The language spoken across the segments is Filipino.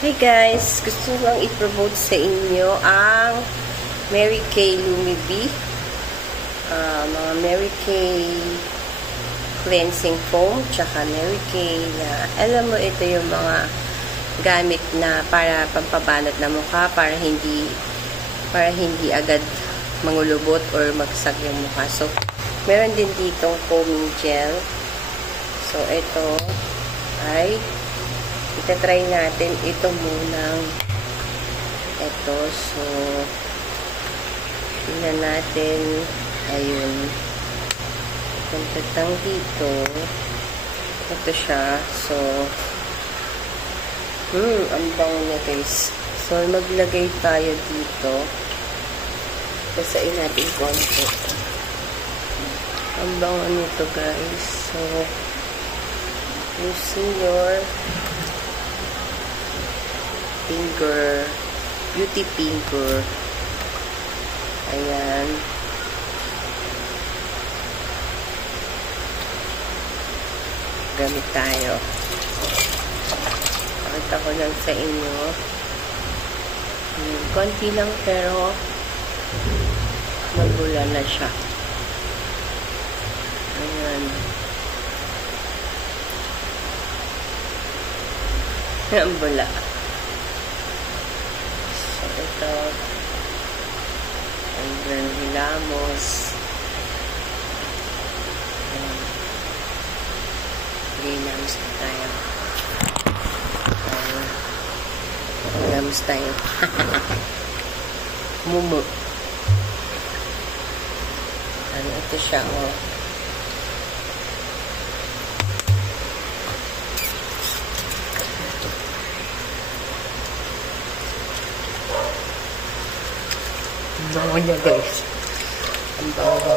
Hey guys, gusto ko lang i-promote sa inyo ang Mary Kay Lumibee. Mga Mary Kay cleansing foam, tsaka Mary Kay na, alam mo, ito yung mga gamit na para pampabanat na mukha, para hindi agad mangulubot or magsag yung mukha. So, meron din ditong foaming gel. So, ito ay itatry natin ito munang ito. So, tingnan natin. Ayun. Pagkatang dito, ito siya. So, ang bango niya guys. So, maglagay tayo dito. Basain natin konti. Ang bango nito guys. So, using your finger, beauty finger. Ayan. Gamit tayo. Pakita ko lang sa inyo. Konti lang pero magbula na siya. Ayan. Ang bula. So, ito. And then, hilamos. Hilamos na tayo. Hilamos tayo. Mumu. Ano, ito siya, oh. Ang bango niya guys. Ang bango.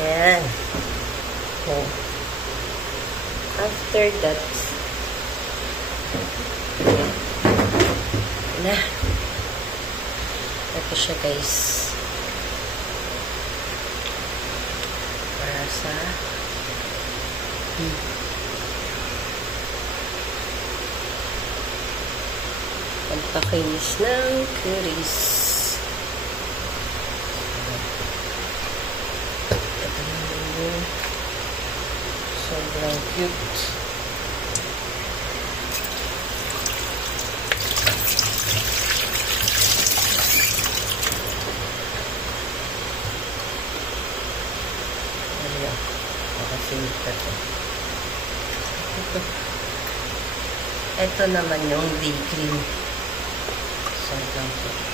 Yan. Oh. After that, na. Ito siya guys. Para sa pampakinis ng kuris. Sobrang cute. Ayan. Makasimit ka to. Ito naman yung day cream. Sobrang cute.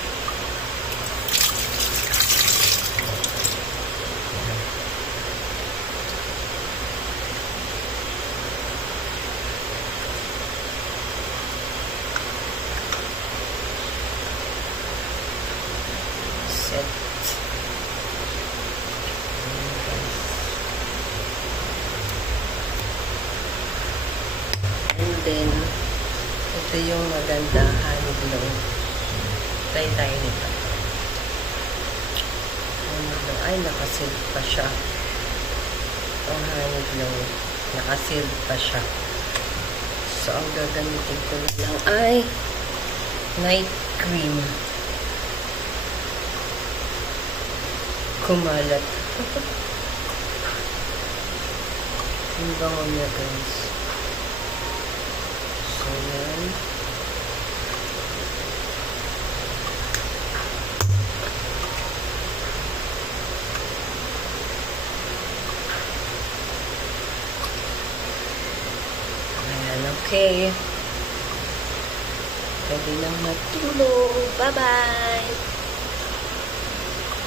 And then, ito yung maganda honey glow. Try tayo nito. Honey glow. Ay, nakasealed pa siya. Ang honey glow, nakasealed pa siya. So, ang gagamitin ko na lang ay night cream. Kumalat. Ang bango niya guys. So, yan. Ayan ang Okay. Pwede nang matulog. Bye-bye!